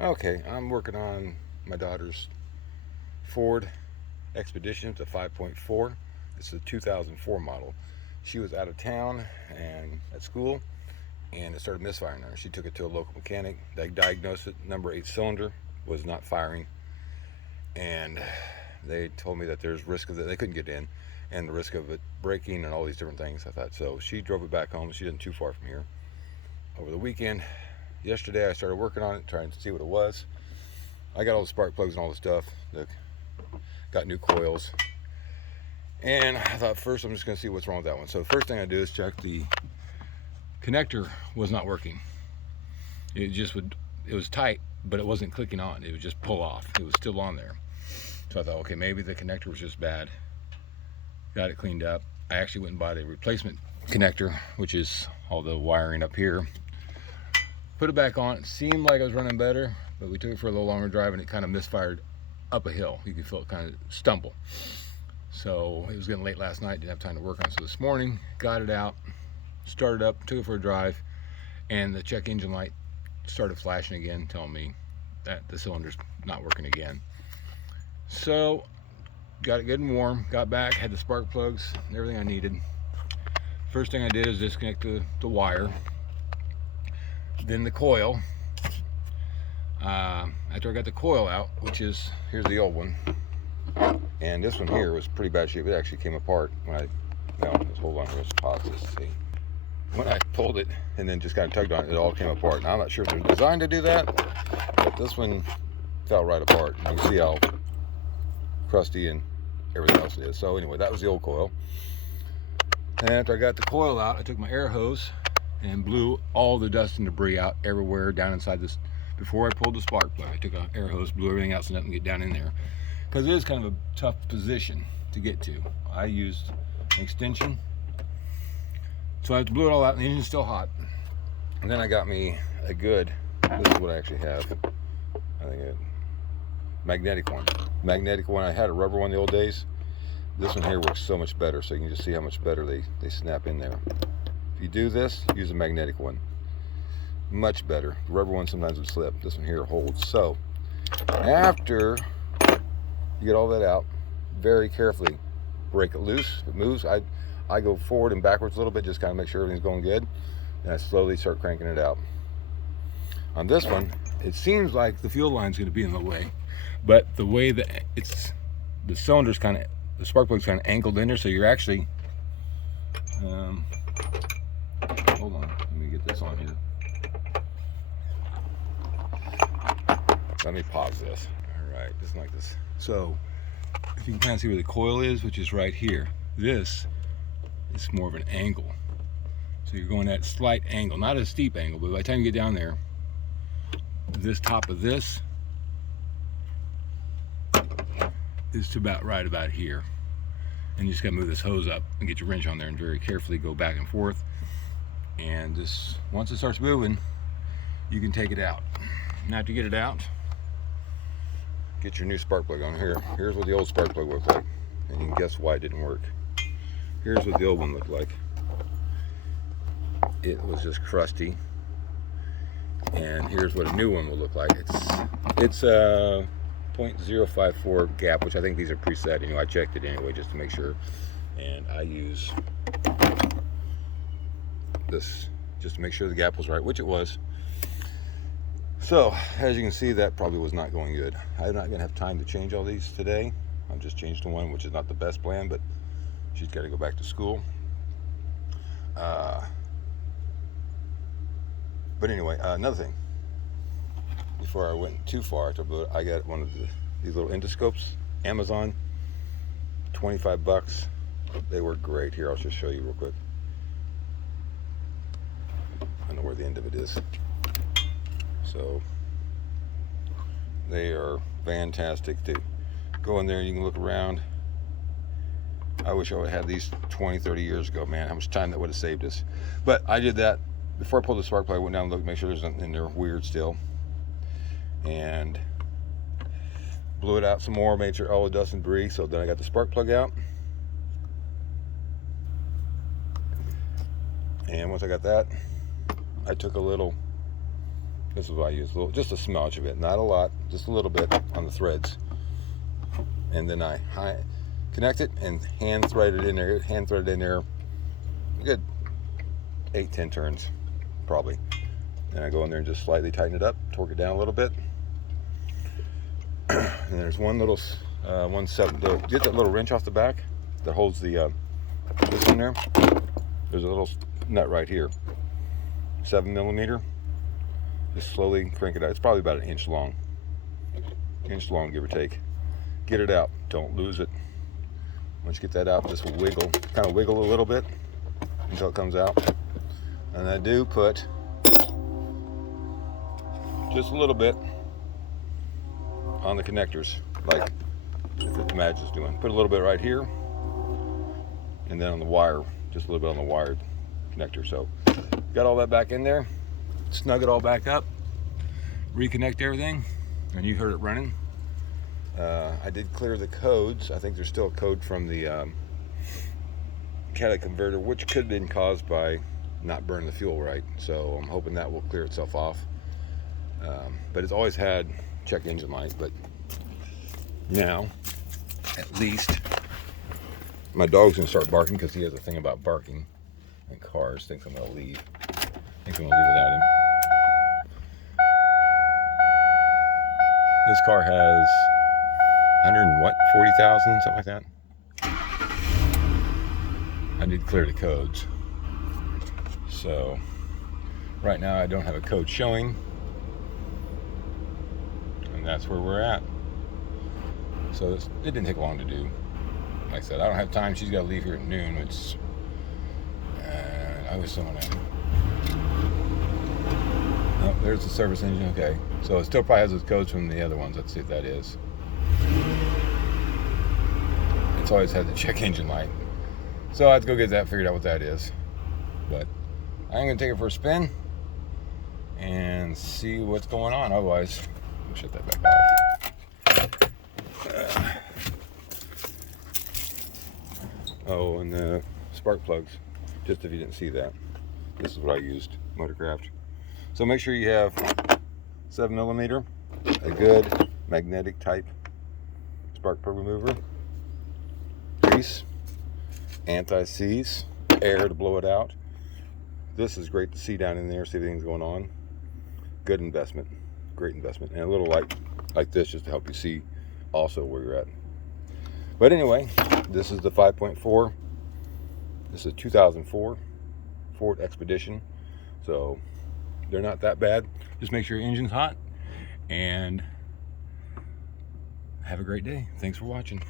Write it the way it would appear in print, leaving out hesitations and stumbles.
Okay, I'm working on my daughter's Ford Expedition. It's a 5.4. It's a 2004 model. She was out of town and at school, and it started misfiring on her. She took it to a local mechanic. They diagnosed it. Number 8 cylinder was not firing, and they told me that there's risk of that they couldn't get in, and the risk of it breaking and all these different things. I thought so. She drove it back home. She isn't too far from here. Over the weekend, yesterday, I started working on it, trying to see what it was. I got all the spark plugs and all the stuff. Got new coils. And I thought first I'm just going to see what's wrong with that one. So the first thing I do is check the connector was not working. It was tight, but it wasn't clicking on. It would just pull off. It was still on there. So I thought, okay, maybe the connector was just bad. Got it cleaned up. I actually went and bought a replacement connector, which is all the wiring up here. Put it back on. It seemed like I was running better, but we took it for a little longer drive and it kind of misfired up a hill. You could feel it kind of stumble. So it was getting late last night, didn't have time to work on it. So this morning, got it out, started up, took it for a drive, and the check engine light started flashing again, telling me that the cylinder's not working again. So got it good and warm, got back, had the spark plugs, everything I needed. First thing I did is disconnect the wire, then the coil. After I got the coil out, here's the old one, and this one here was pretty bad shape. It actually came apart when let's hold on here, let's pause this, see. When I pulled it and then just kind of tugged on it, it all came apart. Now I'm not sure if they're designed to do that, but this one fell right apart. You can see how crusty and everything else it is. So anyway, that was the old coil. And after I got the coil out, I took my air hose and blew all the dust and debris out everywhere down inside this. Before I pulled the spark plug, I took an air hose, blew everything out so nothing could get down in there, because it is kind of a tough position to get to. I used an extension, so I blew it all out, and the engine's still hot. And then I got me this is what I actually have, I think magnetic one. Magnetic one, I had a rubber one the old days. This one here works so much better, so you can just see how much better they snap in there. If you do this, use a magnetic one. Much better. The rubber one sometimes would slip. This one here holds. So after you get all that out, very carefully break it loose. If it moves, I go forward and backwards a little bit, just kind of make sure everything's going good, and I slowly start cranking it out. On this one, it seems like the fuel line's going to be in the way, but the way that the cylinder's kind of, the spark plug's kind of angled in there, so you're actually hold on, let me get this on here. Let me pause this. All right, just like this. So if you can kind of see where the coil is, which is right here, this is more of an angle. So you're going at slight angle, not a steep angle, but by the time you get down there, this top of this is to right about here. And you just gotta move this hose up and get your wrench on there and very carefully go back and forth. And once it starts moving, you can take it out. Now to get it out, get your new spark plug on here. Here's what the old spark plug looked like, and you can guess why it didn't work. Here's what the old one looked like. It was just crusty. And here's what a new one will look like. It's a 0.054 gap, which I think these are preset. I checked it anyway just to make sure. And I use this just to make sure the gap was right, which it was. So as you can see, that probably was not going good. I'm not gonna have time to change all these today. I've just changed to one, which is not the best plan, but she's got to go back to school. But anyway, another thing, before I went too far, I got one of these little endoscopes, Amazon, 25 bucks. They work great. Here, I'll just show you real quick. I know where the end of it is. So they are fantastic to go in there. You can look around. I wish I would have had these 20, 30 years ago, man. How much time that would have saved us. But I did that. Before I pulled the spark plug, I went down and looked, make sure there's nothing in there weird still. And blew it out some more, made sure all the dust and debris. So then I got the spark plug out. And once I got that, I took a little This is what I use, just a smudge of it, not a lot, just a little bit on the threads. And then I connect it and hand thread it in there, good 8-10 turns, probably. And I go in there and just slightly tighten it up, torque it down a little bit. And there's one little, get that little wrench off the back that holds the, this one there. There's a little nut right here, 7mm. Just slowly crank it out. It's probably about an inch long, give or take. Get it out, don't lose it. Once you get that out, just wiggle, kind of wiggle a little bit until it comes out. And I do put just a little bit on the connectors, like the Madge is doing. Put a little bit right here, and then on the wire, just a little bit on the wired connector. So got all that back in there, snug it all back up, reconnect everything, and you heard it running. I did clear the codes. I think there's still a code from the catalytic converter, which could have been caused by not burning the fuel right. So I'm hoping that will clear itself off. But it's always had check engine light, but now at least my dog's gonna start barking because he has a thing about barking in cars. Thinks I'm gonna leave. Thinks I'm gonna leave without him. This car has 40,000, something like that. I need to clear the codes. So right now I don't have a code showing, and that's where we're at. So it didn't take long to do. Like I said, I don't have time. She's got to leave here at noon. I wish someone had. Oh, there's the service engine. Okay, so it still probably has those codes from the other ones. Let's see if that is. It's always had the check engine light. So I have to go get that figured out what that is. But I'm going to take it for a spin and see what's going on. Otherwise, I'll shut that back off. Oh, and the spark plugs, just if you didn't see that. This is what I used, Motorcraft. So make sure you have 7mm, a good magnetic type spark plug remover, grease, anti-seize, air to blow it out. This is great to see down in there, see everything's going on. Good investment, great investment. And a little light like this just to help you see also where you're at. But anyway, this is the 5.4. This is a 2004 Ford Expedition. So they're not that bad. Just make sure your engine's hot and have a great day. Thanks for watching.